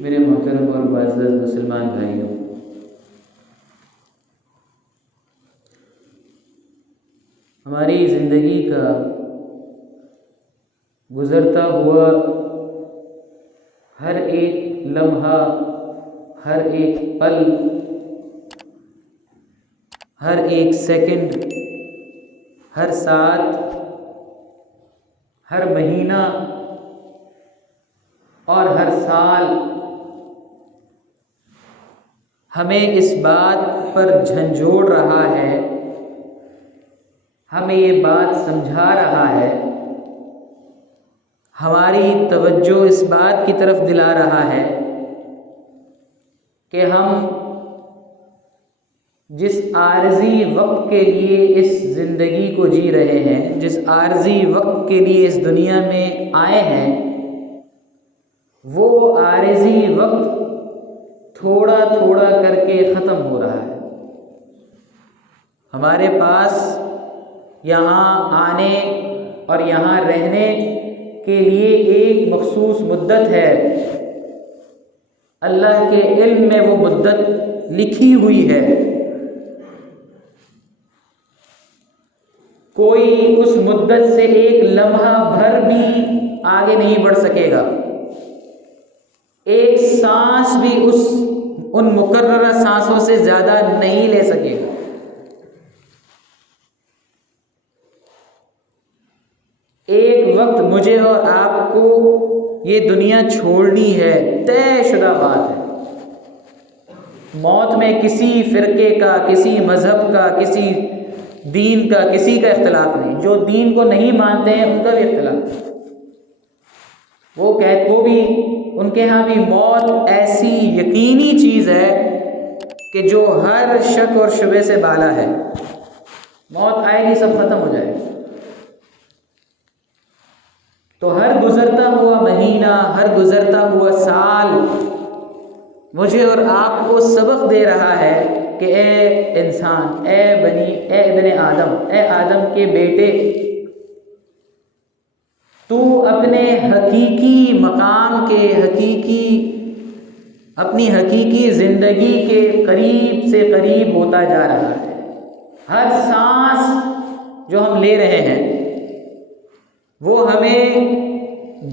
میرے محترم اور معزز مسلمان بھائیوں، ہماری زندگی کا گزرتا ہوا ہر ایک لمحہ، ہر ایک پل، ہر ایک سیکنڈ، ہر ساتھ، ہر مہینہ اور ہر سال ہمیں اس بات پر جھنجھوڑ رہا ہے، ہمیں یہ بات سمجھا رہا ہے، ہماری توجہ اس بات کی طرف دلا رہا ہے کہ ہم جس عارضی وقت کے لیے اس زندگی کو جی رہے ہیں، جس عارضی وقت کے لیے اس دنیا میں آئے ہیں، وہ عارضی وقت تھوڑا تھوڑا کر کے ختم ہو رہا ہے۔ ہمارے پاس یہاں آنے اور یہاں رہنے کے لیے ایک مخصوص مدت ہے، اللہ کے علم میں وہ مدت لکھی ہوئی ہے۔ کوئی اس مدت سے ایک لمحہ بھر بھی آگے نہیں بڑھ سکے گا، ایک سانس بھی ان مقررہ سانسوں سے زیادہ نہیں لے سکے گا۔ ایک وقت مجھے اور آپ کو یہ دنیا چھوڑنی ہے، طے شدہ بات ہے۔ موت میں کسی فرقے کا، کسی مذہب کا، کسی دین کا، کسی کا اختلاف نہیں۔ جو دین کو نہیں مانتے ہیں ان کا بھی اختلاف ہے، وہ بھی ان کے ہاں بھی موت ایسی یقینی چیز ہے کہ جو ہر شک اور شبہ سے بالا ہے۔ موت آئے گی، سب ختم ہو جائے گا۔ تو ہر گزرتا ہوا مہینہ، ہر گزرتا ہوا سال مجھے اور آپ کو سبق دے رہا ہے کہ اے انسان، اے ابن آدم، اے آدم کے بیٹے، تو اپنے حقیقی مقام کے، اپنی حقیقی زندگی کے قریب سے قریب ہوتا جا رہا ہے۔ ہر سانس جو ہم لے رہے ہیں وہ ہمیں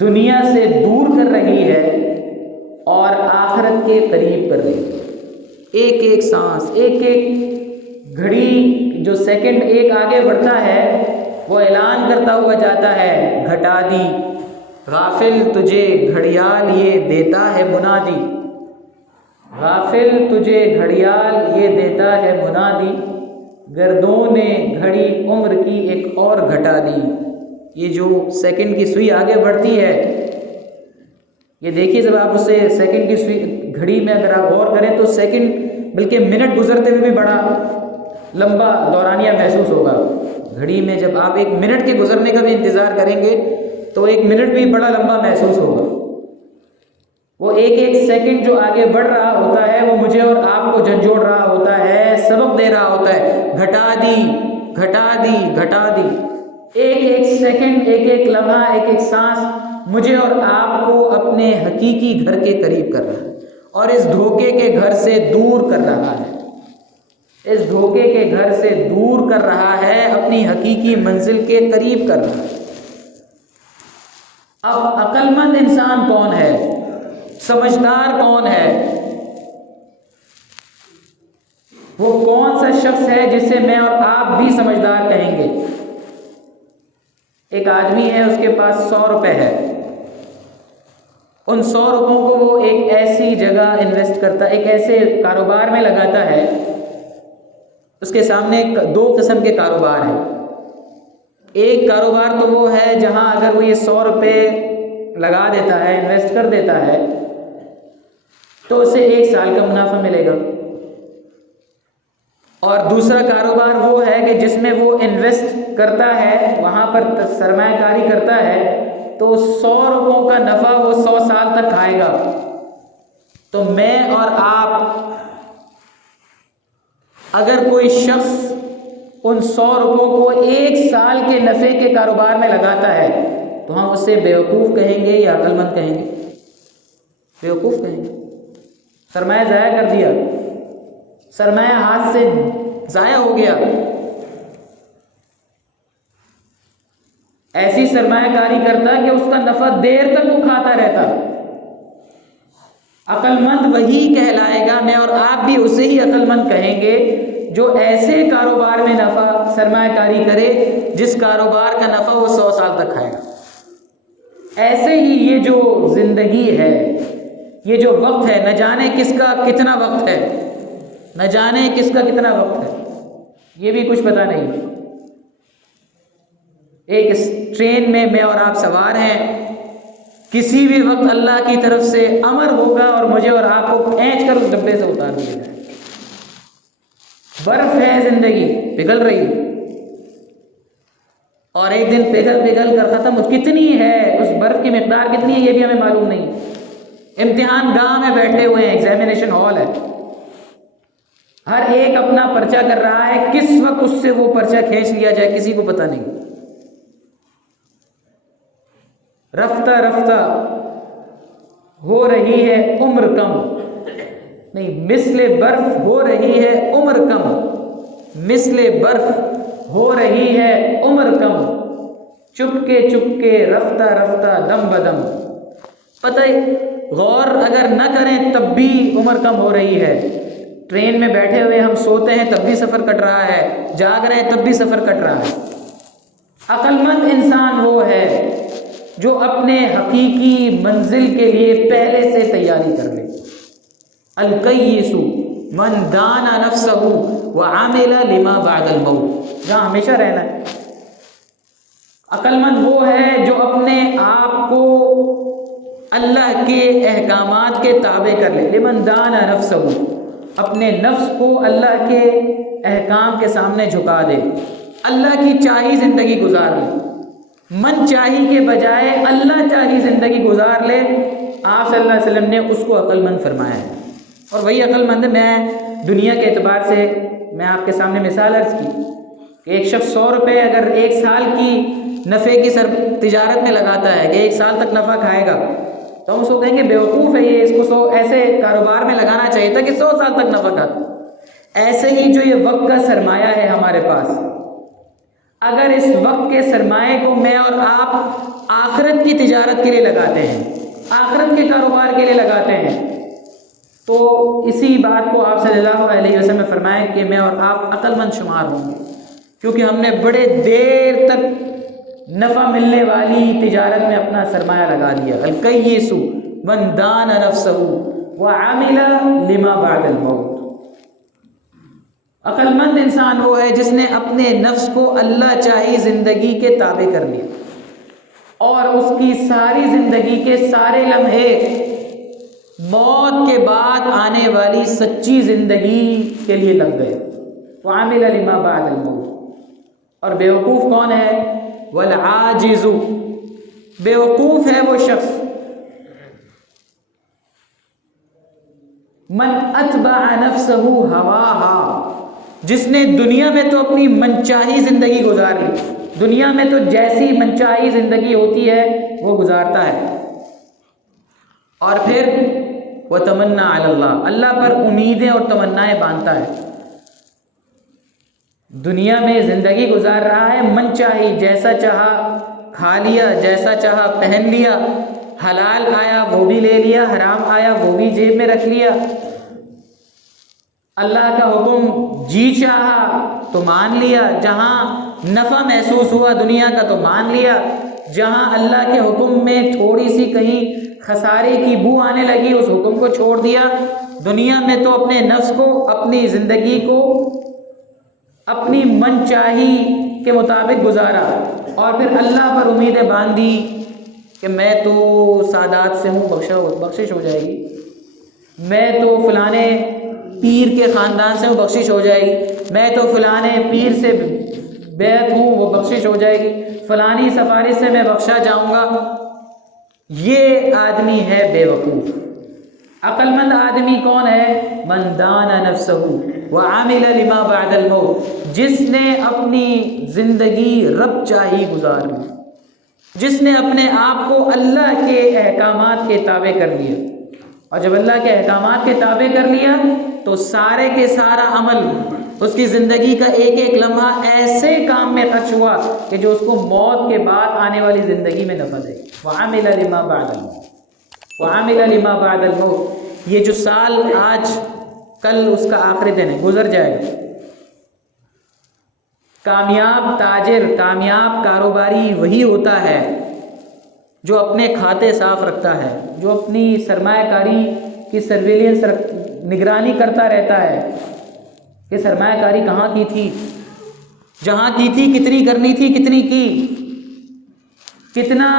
دنیا سے دور کر رہی ہے اور آخرت کے قریب کر رہی ہے۔ ایک ایک سانس، ایک ایک گھڑی، جو سیکنڈ ایک آگے بڑھتا ہے وہ اعلان کرتا ہوا جاتا ہے، گھٹا دی غافل تجھے گھڑیال یہ دیتا ہے منادی، غافل تجھے گھڑیال یہ دیتا ہے منادی، گردوں نے گھڑی عمر کی ایک اور گھٹا دی۔ یہ جو سیکنڈ کی سوئی آگے بڑھتی ہے، یہ دیکھیے جب آپ اسے سیکنڈ کی سوئی گھڑی میں اگر آپ غور کریں تو سیکنڈ بلکہ منٹ گزرتے ہوئے بھی بڑا لمبا دورانیہ محسوس ہوگا۔ گھڑی میں جب آپ ایک منٹ کے گزرنے کا بھی انتظار کریں گے تو ایک منٹ بھی بڑا لمبا محسوس ہوگا۔ وہ ایک ایک سیکنڈ جو آگے بڑھ رہا ہوتا ہے وہ مجھے اور آپ کو جھنجھوڑ رہا ہوتا ہے، سبق دے رہا ہوتا ہے، گھٹا دی گھٹا دی گھٹا دی۔ ایک ایک سیکنڈ، ایک ایک لمحہ، ایک ایک سانس مجھے اور آپ کو اپنے حقیقی گھر کے قریب کر رہا ہے اور اس دھوکے کے گھر سے دور کر رہا ہے، اس دھوکے کے گھر سے دور کر رہا ہے، اپنی حقیقی منزل کے قریب کر رہا ہے۔ اب عقل مند انسان کون ہے؟ سمجھدار کون ہے؟ وہ کون سا شخص ہے جسے میں اور آپ بھی سمجھدار کہیں گے؟ ایک آدمی ہے، اس کے پاس 100 روپے ہے، ان 100 روپوں کو وہ ایک ایسی جگہ انویسٹ کرتا ہے، ایک ایسے کاروبار میں لگاتا ہے۔ اس کے سامنے 2 قسم کے کاروبار ہیں۔ ایک کاروبار تو وہ ہے جہاں اگر وہ یہ 100 روپے لگا دیتا ہے، انویسٹ کر دیتا ہے تو اسے 1 سال کا منافع ملے گا۔ اور دوسرا کاروبار وہ ہے کہ جس میں وہ انویسٹ کرتا ہے، وہاں پر سرمایہ کاری کرتا ہے، تو 100 روپوں کا نفع وہ 100 سال تک کھائے گا۔ تو میں اور آپ، اگر کوئی شخص ان 100 روپوں کو 1 سال کے نفع کے کاروبار میں لگاتا ہے تو ہم اسے بیوقوف کہیں گے یا عقل مند کہیں گے؟ بیوقوف کہیں گے، سرمایہ ضائع کر دیا، سرمایہ ہاتھ سے ضائع ہو گیا، ایسی سرمایہ کاری کرتا کہ اس کا نفع دیر تک وہ کھاتا رہتا۔ عقل مند وہی کہلائے گا، میں اور آپ بھی اسے ہی عقل مند کہیں گے جو ایسے کاروبار میں نفع سرمایہ کاری کرے جس کاروبار کا نفع وہ 100 سال تک کھائے گا۔ ایسے ہی یہ جو زندگی ہے، یہ جو وقت ہے، نہ جانے کس کا کتنا وقت ہے، نہ جانے کس کا کتنا وقت ہے، یہ بھی کچھ پتہ نہیں۔ ایک اس ٹرین میں اور آپ سوار ہیں، کسی بھی وقت اللہ کی طرف سے امر ہوگا اور مجھے اور آپ کو کھینچ کر اس ڈبے سے اتار دیا جائے۔ برف ہے زندگی، پگھل رہی، اور ایک دن پگھل کر ختم۔ کتنی ہے اس برف کی مقدار، کتنی ہے یہ بھی ہمیں معلوم نہیں۔ امتحان گاہ میں بیٹھے ہوئے ہیں، ایگزامینیشن ہال ہے، ہر ایک اپنا پرچہ کر رہا ہے، کس وقت اس سے وہ پرچہ کھینچ لیا جائے کسی کو پتہ نہیں۔ رفتہ رفتہ ہو رہی ہے عمر کم، نہیں، مثل برف ہو رہی ہے عمر کم، مثل برف ہو رہی ہے عمر کم، چپ کے رفتہ رفتہ دم بدم۔ پتہ غور اگر نہ کریں تب بھی عمر کم ہو رہی ہے۔ ٹرین میں بیٹھے ہوئے ہم سوتے ہیں تب بھی سفر کٹ رہا ہے، جاگ رہے ہیں تب بھی سفر کٹ رہا ہے۔ عقل مند انسان وہ ہے جو اپنے حقیقی منزل کے لیے پہلے سے تیاری کر لے۔ الکیس من دان نفسہ وعمل لما بعد الموت، جہاں ہمیشہ رہنا ہے۔ عقل مند وہ ہے جو اپنے آپ کو اللہ کے احکامات کے تابع کر لے۔ لمن دان نفسہ، اپنے نفس کو اللہ کے احکام کے سامنے جھکا دے، اللہ کی چاہی زندگی گزار لے، من چاہی کے بجائے اللہ چاہی زندگی گزار لے۔ آپ صلی اللہ علیہ وسلم نے اس کو عقل مند فرمایا ہے، اور وہی عقل مند میں دنیا کے اعتبار سے میں آپ کے سامنے مثال عرض کی کہ ایک شخص 100 روپے اگر ایک سال کی نفع کی تجارت میں لگاتا ہے کہ ایک سال تک نفع کھائے گا، تو ہم اس کو کہیں گے بیوقوف ہے یہ، اس کو 100 ایسے کاروبار میں لگانا چاہیے تھا کہ 100 سال تک نفع کھاتا۔ ایسے ہی جو یہ وقت کا سرمایہ ہے ہمارے پاس، اگر اس وقت کے سرمایہ کو میں اور آپ آخرت کی تجارت کے لیے لگاتے ہیں، آخرت کے کاروبار کے لیے لگاتے ہیں، تو اسی بات کو آپ صلی اللہ علیہ وسلم نے فرمایا کہ میں اور آپ عقل مند شمار ہوں گے، کیونکہ ہم نے بڑے دیر تک نفع ملنے والی تجارت میں اپنا سرمایہ لگا دیا۔ الکیس من دان نفسہ وعمل لما بعد الموت۔ عقل مند انسان وہ ہے جس نے اپنے نفس کو اللہ چاہی زندگی کے تابع کر لیا اور اس کی ساری زندگی کے سارے لمحے موت کے بعد آنے والی سچی زندگی کے لیے لگ گئے۔ وعمل لما بعد الموت۔ اور بیوقوف کون ہے؟ والعاجز، بیوقوف ہے وہ شخص من اتبع نفسہ ہواہا، جس نے دنیا میں تو اپنی منچاہی زندگی گزار لی، دنیا میں تو جیسی منچاہی زندگی ہوتی ہے وہ گزارتا ہے، اور پھر وتمنا علی اللہ، اللہ پر امیدیں اور تمنائیں باندھتا ہے۔ دنیا میں زندگی گزار رہا ہے من چاہی، جیسا چاہا کھا لیا، جیسا چاہا پہن لیا، حلال آیا وہ بھی لے لیا، حرام آیا وہ بھی جیب میں رکھ لیا، اللہ کا حکم جی چاہا تو مان لیا، جہاں نفع محسوس ہوا دنیا کا تو مان لیا، جہاں اللہ کے حکم میں تھوڑی سی کہیں خسارے کی بو آنے لگی اس حکم کو چھوڑ دیا۔ دنیا میں تو اپنے نفس کو، اپنی زندگی کو اپنی من چاہی کے مطابق گزارا، اور پھر اللہ پر امیدیں باندھی کہ میں تو سادات سے ہوں، بخشش ہو جائے گی، میں تو فلانے پیر کے خاندان سے ہوں، بخشش ہو جائے گی، میں تو فلانے پیر سے بیعت ہوں، وہ بخشش ہو جائے گی، فلانی سفارش سے میں بخشا جاؤں گا۔ یہ آدمی ہے بے وقوف۔ عقل مند آدمی کون ہے؟ من دان نفسہ وعمل لما بعد الموت، جس نے اپنی زندگی رب چاہی گزار لی، جس نے اپنے آپ کو اللہ کے احکامات کے تابع کر لیا، اور جب اللہ کے احکامات کے تابع کر لیا تو سارے کے سارا عمل، اس کی زندگی کا ایک ایک لمحہ ایسے کام میں خرچ ہوا کہ جو اس کو موت کے بعد آنے والی زندگی میں نفع دے. وَعَمِلَ لِمَا بَعْدَ الْمَوْتِ وَعَمِلَ لِمَا بَعْدَ الْمَوْتِ. یہ جو سال آج کل اس کا آخری دن ہے، گزر جائے گا. کامیاب تاجر، کامیاب کاروباری وہی ہوتا ہے جو اپنے کھاتے صاف رکھتا ہے، جو اپنی سرمایہ کاری کی سرویلنس نگرانی کرتا رہتا ہے کہ سرمایہ کاری کہاں کی تھی، جہاں کی تھی کتنی کرنی تھی، کتنی کی، کتنا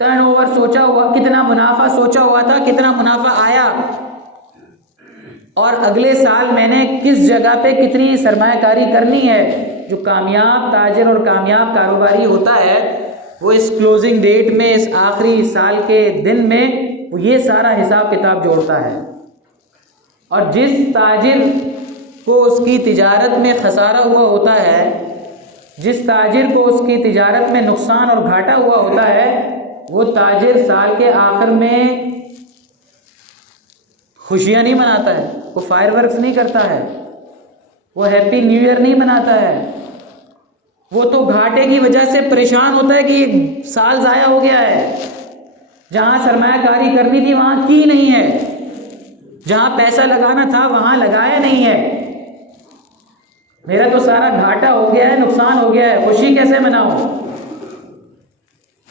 ٹرن اوور سوچا ہوا، کتنا منافع سوچا ہوا تھا، کتنا منافع آیا، اور اگلے سال میں نے کس جگہ پہ کتنی سرمایہ کاری کرنی ہے. جو کامیاب تاجر اور کامیاب کاروباری ہوتا ہے وہ اس کلوزنگ ڈیٹ میں، اس آخری سال کے دن میں وہ یہ سارا حساب کتاب جوڑتا ہے. اور جس تاجر کو اس کی تجارت میں خسارہ ہوا ہوتا ہے، جس تاجر کو اس کی تجارت میں نقصان اور گھاٹا ہوا ہوتا ہے، وہ تاجر سال کے آخر میں خوشیاں نہیں مناتا ہے، وہ فائر ورکس نہیں کرتا ہے، وہ ہیپی نیو ایئر نہیں مناتا ہے. وہ تو گھاٹے کی وجہ سے پریشان ہوتا ہے کہ یہ سال ضائع ہو گیا ہے، جہاں سرمایہ کاری کرنی تھی وہاں کی نہیں ہے، جہاں پیسہ لگانا تھا وہاں لگایا نہیں ہے، میرا تو سارا گھاٹا ہو گیا ہے، نقصان ہو گیا ہے، خوشی کیسے مناؤں.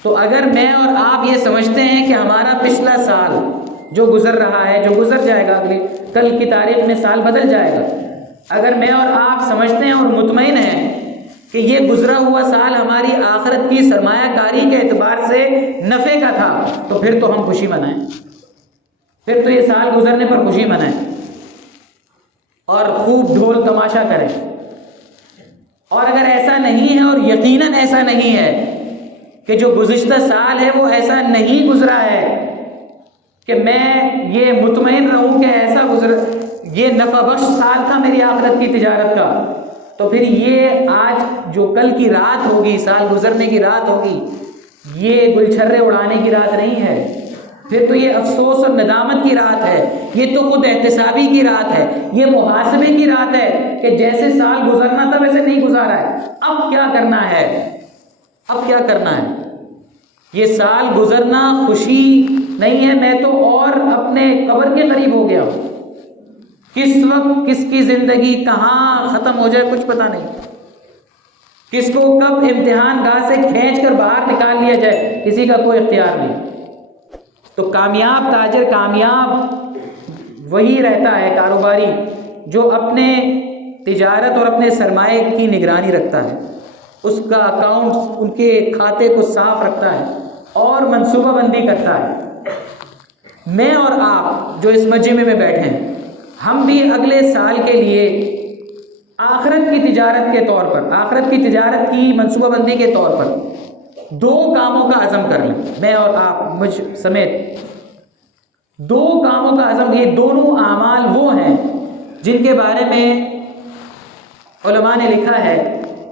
تو اگر میں اور آپ یہ سمجھتے ہیں کہ ہمارا پچھلا سال جو گزر رہا ہے، جو گزر جائے گا، کل کی تاریخ میں سال بدل جائے گا، اگر میں اور آپ سمجھتے ہیں اور مطمئن ہیں کہ یہ گزرا ہوا سال ہماری آخرت کی سرمایہ کاری کے اعتبار سے نفع کا تھا، تو پھر تو ہم خوشی منائیں، پھر تو یہ سال گزرنے پر خوشی منائیں اور خوب ڈھول تماشا کریں. اور اگر ایسا نہیں ہے، اور یقیناً ایسا نہیں ہے کہ جو گزشتہ سال ہے وہ ایسا نہیں گزرا ہے کہ میں یہ مطمئن رہوں کہ ایسا یہ نفع بخش سال تھا میری آخرت کی تجارت کا، تو پھر یہ آج جو کل کی رات ہوگی، سال گزرنے کی رات ہوگی، یہ گلچھرے اڑانے کی رات نہیں ہے، پھر تو یہ افسوس اور ندامت کی رات ہے، یہ تو خود احتسابی کی رات ہے، یہ محاسبے کی رات ہے کہ جیسے سال گزرنا تھا ویسے نہیں گزارا ہے، اب کیا کرنا ہے، اب کیا کرنا ہے. یہ سال گزرنا خوشی نہیں ہے، میں تو اور اپنے قبر کے قریب ہو گیا ہوں. کس وقت کس کی زندگی کہاں ختم ہو جائے کچھ پتہ نہیں، کس کو کب امتحان گاہ سے کھینچ کر باہر نکال لیا جائے کسی کا کوئی اختیار نہیں. تو کامیاب تاجر، کامیاب وہی رہتا ہے کاروباری جو اپنے تجارت اور اپنے سرمایہ کی نگرانی رکھتا ہے، اس کا اکاؤنٹ، ان کے کھاتے کو صاف رکھتا ہے اور منصوبہ بندی کرتا ہے. میں اور آپ جو اس مجمع میں بیٹھے ہیں، ہم بھی اگلے سال کے لیے آخرت کی تجارت کے طور پر، آخرت کی تجارت کی منصوبہ بندی کے طور پر 2 کاموں کا عزم کر لیں. میں اور آپ، مجھ سمیت 2 کاموں کا عزم. یہ دونوں اعمال وہ ہیں جن کے بارے میں علماء نے لکھا ہے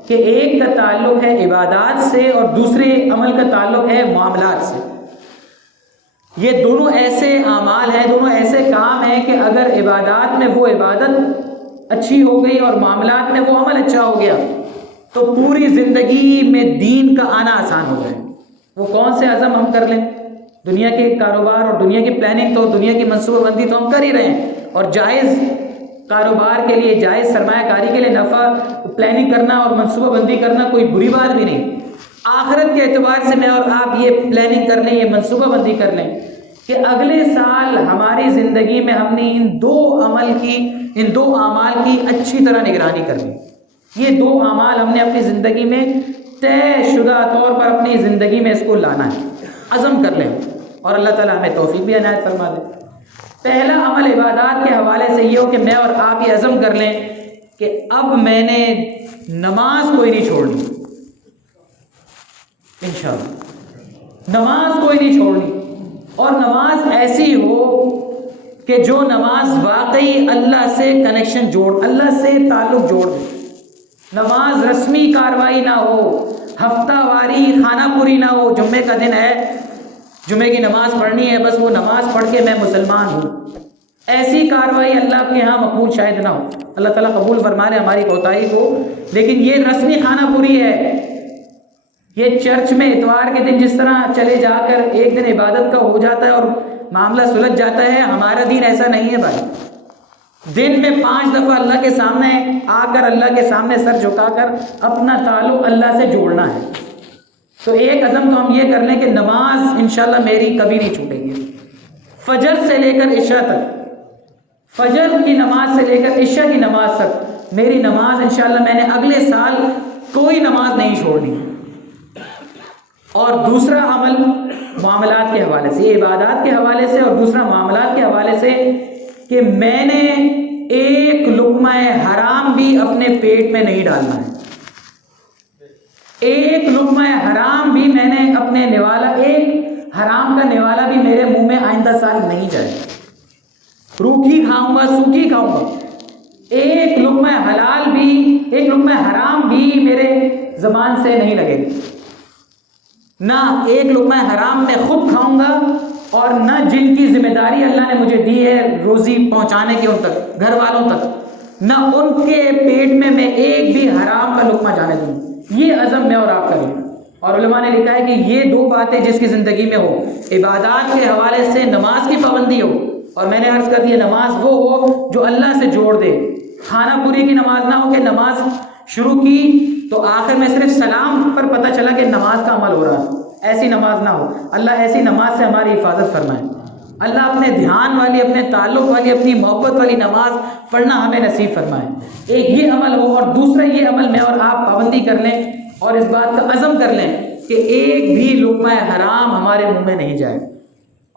کہ ایک کا تعلق ہے عبادات سے اور دوسرے عمل کا تعلق ہے معاملات سے. یہ دونوں ایسے اعمال ہیں، دونوں ایسے کام ہیں کہ اگر عبادات میں وہ عبادت اچھی ہو گئی اور معاملات میں وہ عمل اچھا ہو گیا تو پوری زندگی میں دین کا آنا آسان ہو جائے. وہ کون سے عزم ہم کر لیں؟ دنیا کے کاروبار اور دنیا کی پلاننگ، تو دنیا کی منصوبہ بندی تو ہم کر ہی رہے ہیں، اور جائز کاروبار کے لیے، جائز سرمایہ کاری کے لیے نفع پلاننگ کرنا اور منصوبہ بندی کرنا کوئی بری بات بھی نہیں. آخرت کے اعتبار سے میں اور آپ یہ پلاننگ کر لیں، یہ منصوبہ بندی کر لیں کہ اگلے سال ہماری زندگی میں ہم نے ان 2 اعمال کی اچھی طرح نگرانی کرنی. یہ 2 اعمال ہم نے اپنی زندگی میں طے شدہ طور پر اپنی زندگی میں اس کو لانا ہے. عزم کر لیں اور اللہ تعالیٰ ہمیں توفیق بھی عنایت فرما دے. پہلا عمل عبادات کے حوالے سے یہ ہو کہ میں اور آپ یہ عزم کر لیں کہ اب میں نے نماز کوئی نہیں چھوڑنی، انشاءاللہ نماز کوئی نہیں چھوڑنی. اور نماز ایسی ہو کہ جو نماز واقعی اللہ سے کنیکشن جوڑ، اللہ سے تعلق جوڑ دے. نماز رسمی کاروائی نہ ہو، ہفتہ واری خانہ پوری نہ ہو. جمعے کا دن ہے جمعے کی نماز پڑھنی ہے، بس وہ نماز پڑھ کے میں مسلمان ہوں، ایسی کارروائی اللہ کے ہاں مقبول شاید نہ ہو۔ اللہ تعالیٰ قبول فرما لے ہماری کوتاہی کو، لیکن یہ رسمی خانہ پوری ہے۔ یہ چرچ میں اتوار کے دن جس طرح چلے جا کر ایک دن عبادت کا ہو جاتا ہے اور معاملہ سلجھ جاتا ہے، ہمارا دین ایسا نہیں ہے بھائی۔ دن میں 5 دفعہ اللہ کے سامنے آ کر، اللہ کے سامنے سر جھکا کر اپنا تعلق اللہ سے جوڑنا ہے۔ تو ایک عزم تو ہم یہ کر لیں کہ نماز انشاءاللہ میری کبھی نہیں چھوٹے گی، فجر سے لے کر عشاء تک، فجر کی نماز سے لے کر عشاء کی نماز تک میری نماز انشاءاللہ میں نے اگلے سال کوئی نماز نہیں چھوڑنی۔ اور دوسرا عمل معاملات کے حوالے سے، یہ عبادات کے حوالے سے، اور دوسرا معاملات کے حوالے سے کہ میں نے ایک لقمہ حرام بھی اپنے پیٹ میں نہیں ڈالنا ہے۔ ایک لقمہ حرام بھی میں نے اپنے نوالا، ایک حرام کا نوالا بھی میرے منہ میں آئندہ سال نہیں جائے، روکھی کھاؤں گا، سوکھی کھاؤں گا۔ ایک لقمہ حلال بھی، ایک لقمہ حرام بھی میرے زبان سے نہیں لگے گا، نہ ایک لقمہ حرام میں خود کھاؤں گا، اور نہ جن کی ذمہ داری اللہ نے مجھے دی ہے روزی پہنچانے کی ان تک، گھر والوں تک، نہ ان کے پیٹ میں ایک بھی حرام کا لقمہ جانے دوں۔ یہ عزم میں اور آپ کا لیں۔ اور علماء نے لکھا ہے کہ یہ 2 باتیں جس کی زندگی میں ہو، عبادات کے حوالے سے نماز کی پابندی ہو، اور میں نے عرض کر دیا نماز وہ ہو جو اللہ سے جوڑ دے۔ خانہ پوری کی نماز نہ ہو کہ نماز شروع کی تو آخر میں صرف سلام پر پتہ چلا کہ نماز کا عمل ہو رہا ہے، ایسی نماز نہ ہو۔ اللہ ایسی نماز سے ہماری حفاظت فرمائے۔ اللہ اپنے دھیان والی، اپنے تعلق والی، اپنی محبت والی نماز پڑھنا ہمیں نصیب فرمائے۔ ایک یہ عمل ہو، اور دوسرا یہ عمل میں اور آپ پابندی کر لیں اور اس بات کا عزم کر لیں کہ ایک بھی لقمہ حرام ہمارے منہ میں نہیں جائے۔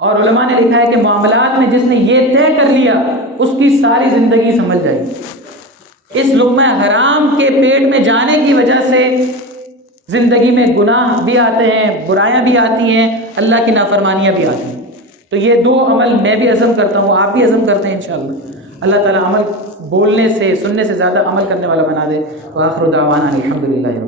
اور علماء نے لکھا ہے کہ معاملات میں جس نے یہ طے کر لیا اس کی ساری زندگی سمجھ جائے گی۔ اس لقمہ حرام کے پیٹ میں جانے کی وجہ سے زندگی میں گناہ بھی آتے ہیں، برائیاں بھی آتی ہیں، اللہ کی نافرمانیاں بھی آتی ہیں۔ تو یہ 2 عمل میں بھی عزم کرتا ہوں، آپ بھی عزم کرتے ہیں انشاءاللہ۔ اللہ تعالیٰ عمل بولنے سے، سننے سے زیادہ عمل کرنے والا بنا دے۔ وآخر دعوانا الحمدللہ۔